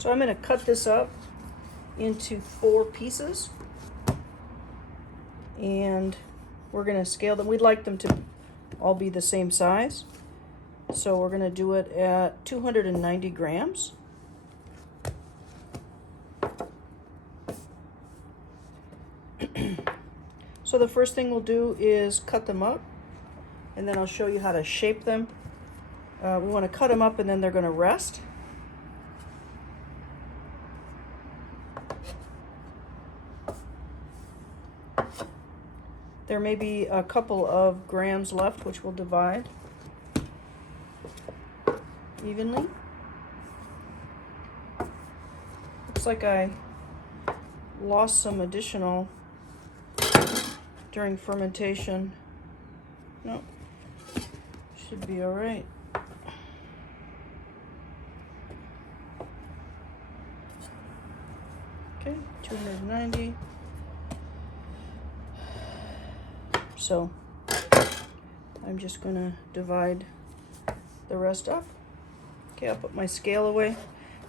So I'm going to cut this up into 4 pieces, and we're going to scale them. We'd like them to all be the same size. So we're going to do it at 290 grams. So the first thing we'll do is cut them up, and then I'll show you how to shape them. We want to cut them up and then they're going to rest. There may be a couple of grams left, which we'll divide evenly. Looks like I lost some additional during fermentation. No, should be all right. Okay, 290. So I'm just gonna divide the rest up. Okay, I'll put my scale away.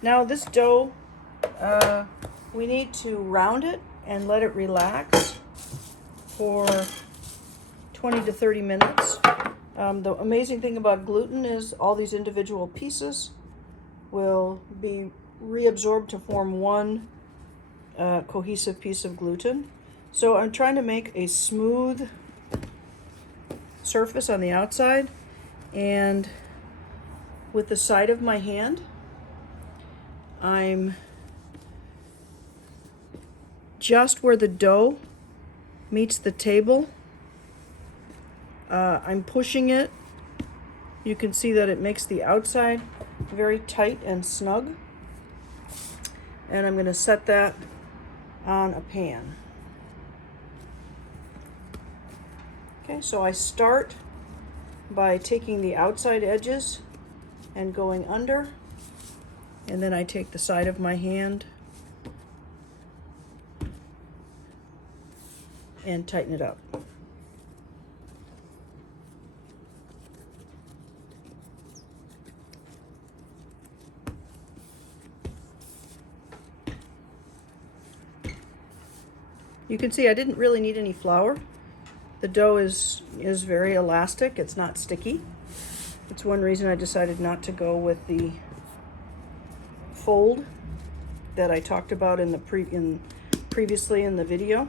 Now this dough, we need to round it and let it relax for 20 to 30 minutes. The amazing thing about gluten is all these individual pieces will be reabsorbed to form one cohesive piece of gluten. So I'm trying to make a smooth surface on the outside, and with the side of my hand, I'm just where the dough meets the table. I'm pushing it. You can see that it makes the outside very tight and snug. And I'm going to set that on a pan. Okay, so I start by taking the outside edges and going under, and then I take the side of my hand and tighten it up. You can see I didn't really need any flour. The dough is very elastic. It's not sticky. It's one reason I decided not to go with the fold that I talked about in the previously in the video.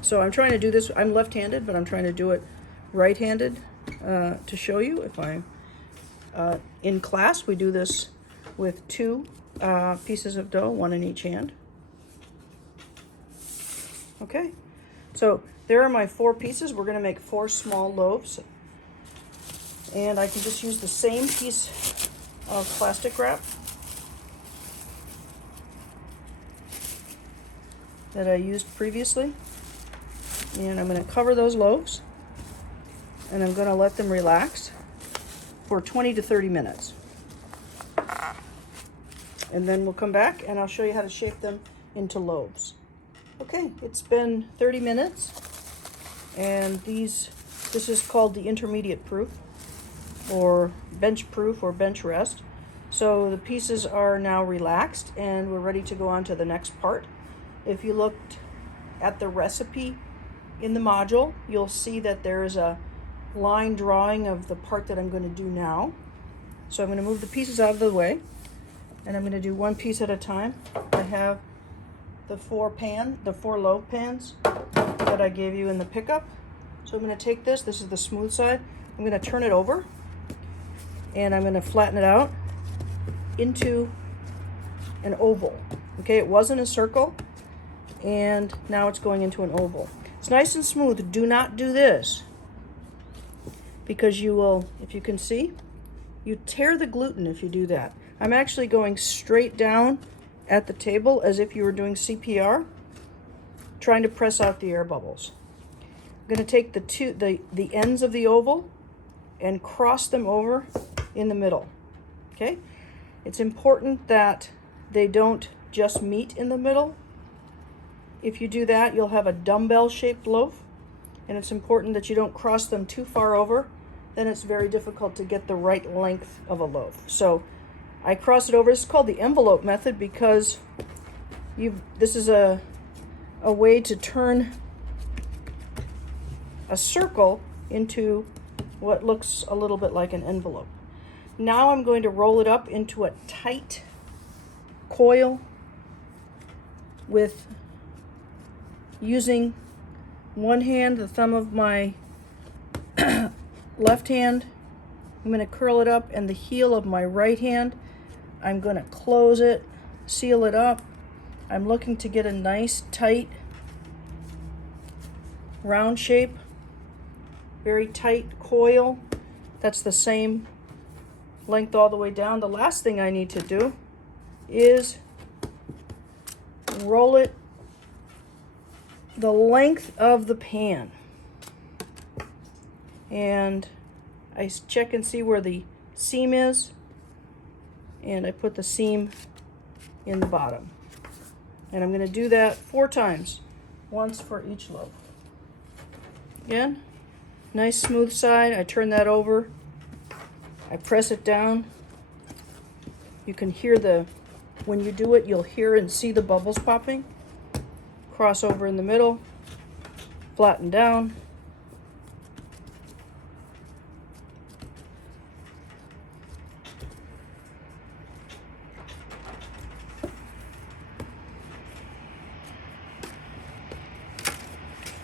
So I'm trying to do this. I'm left-handed, but I'm trying to do it right-handed to show you. If I'm in class, we do this with 2 pieces of dough, 1 in each hand. Okay, so there are my 4 pieces. We're going to make 4 small loaves. And I can just use the same piece of plastic wrap that I used previously. And I'm going to cover those loaves, and I'm going to let them relax for 20 to 30 minutes. And then we'll come back and I'll show you how to shape them into loaves. Okay, it's been 30 minutes, and this is called the intermediate proof, or bench proof, or bench rest. So the pieces are now relaxed, and we're ready to go on to the next part. If you looked at the recipe in the module, you'll see that there is a line drawing of the part that I'm going to do now. So I'm going to move the pieces out of the way, and I'm going to do one piece at a time. I have the 4 loaf pans that I gave you in the pickup. So I'm going to take this is the smooth side, I'm going to turn it over, and I'm going to flatten it out into an oval. Okay, it wasn't a circle, and now it's going into an oval. It's nice and smooth. Do not do this, because you will, if you can see, you tear the gluten if you do that. I'm actually going straight down at the table as if you were doing CPR, trying to press out the air bubbles. I'm going to take the ends of the oval and cross them over in the middle. Okay? It's important that they don't just meet in the middle. If you do that, you'll have a dumbbell-shaped loaf, and it's important that you don't cross them too far over. Then it's very difficult to get the right length of a loaf. So I cross it over. This is called the envelope method because this is a way to turn a circle into what looks a little bit like an envelope. Now I'm going to roll it up into a tight coil with using one hand, the thumb of my left hand. I'm going to curl it up, and the heel of my right hand, I'm going to close it, seal it up. I'm looking to get a nice tight round shape, very tight coil. That's the same length all the way down. The last thing I need to do is roll it the length of the pan. And I check and see where the seam is, and I put the seam in the bottom. And I'm going to do that 4 times, once for each loaf. Again, nice smooth side. I turn that over. I press it down. You can hear when you do it, you'll hear and see the bubbles popping. Cross over in the middle, flatten down.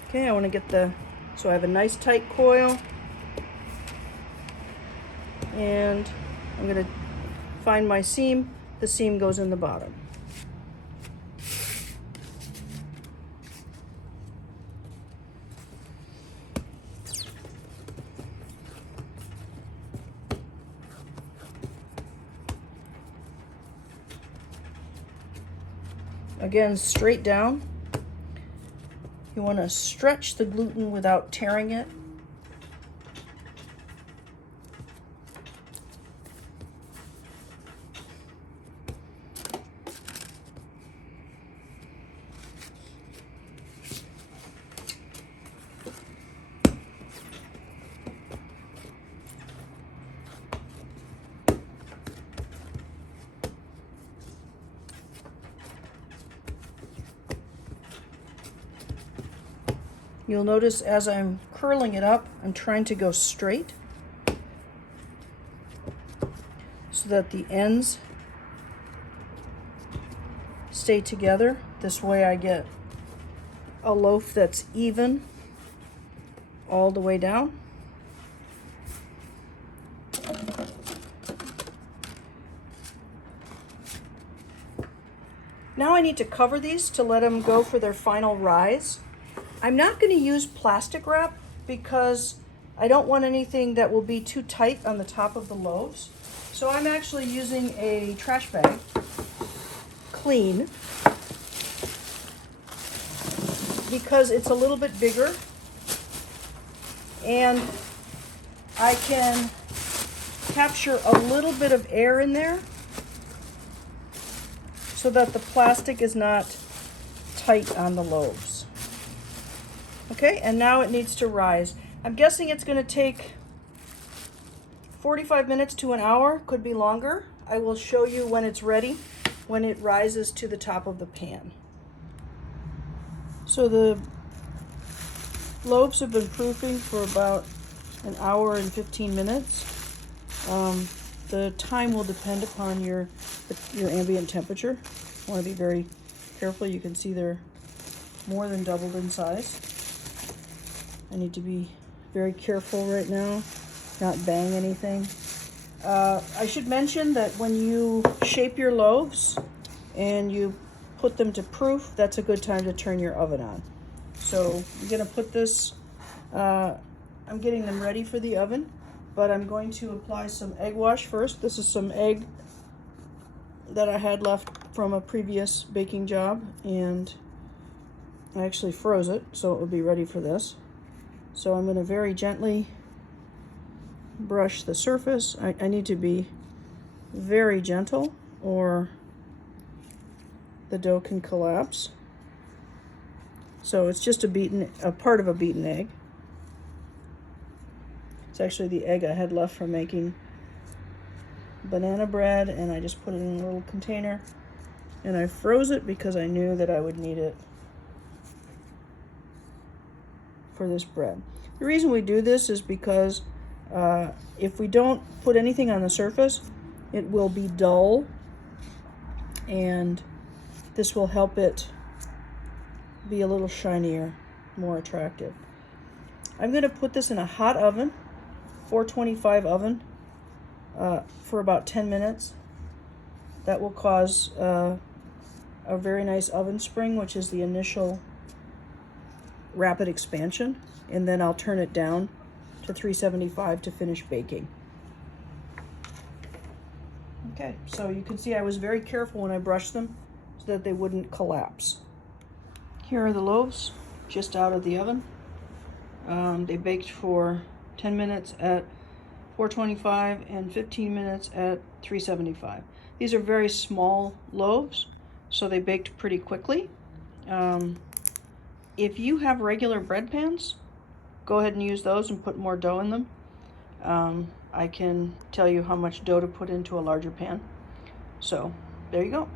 Okay, I want to get so I have a nice tight coil, and I'm going to find my seam. The seam goes in the bottom. Again, straight down. You want to stretch the gluten without tearing it. You'll notice as I'm curling it up, I'm trying to go straight so that the ends stay together. This way I get a loaf that's even all the way down. Now I need to cover these to let them go for their final rise. I'm not going to use plastic wrap because I don't want anything that will be too tight on the top of the loaves. So I'm actually using a trash bag, clean, because it's a little bit bigger and I can capture a little bit of air in there so that the plastic is not tight on the loaves. Okay, and now it needs to rise. I'm guessing it's going to take 45 minutes to an hour, could be longer. I will show you when it's ready, when it rises to the top of the pan. So the loaves have been proofing for about an hour and 15 minutes. The time will depend upon your ambient temperature. I want to be very careful. You can see they're more than doubled in size. I need to be very careful right now, not bang anything. I should mention that when you shape your loaves and you put them to proof, that's a good time to turn your oven on. So I'm going to put this, I'm getting them ready for the oven, but I'm going to apply some egg wash first. This is some egg that I had left from a previous baking job, and I actually froze it so it would be ready for this. So I'm going to very gently brush the surface. I need to be very gentle or the dough can collapse. So it's just a part of a beaten egg. It's actually the egg I had left from making banana bread, and I just put it in a little container, and I froze it because I knew that I would need it for this bread. The reason we do this is because if we don't put anything on the surface, it will be dull, and this will help it be a little shinier, more attractive. I'm going to put this in a hot oven, 425 oven, for about 10 minutes. That will cause a very nice oven spring, which is the initial rapid expansion, and then I'll turn it down to 375 to finish baking. Okay, so you can see I was very careful when I brushed them so that they wouldn't collapse. Here are the loaves just out of the oven. They baked for 10 minutes at 425 and 15 minutes at 375. These are very small loaves, so they baked pretty quickly. If you have regular bread pans, go ahead and use those and put more dough in them. I can tell you how much dough to put into a larger pan. So there you go.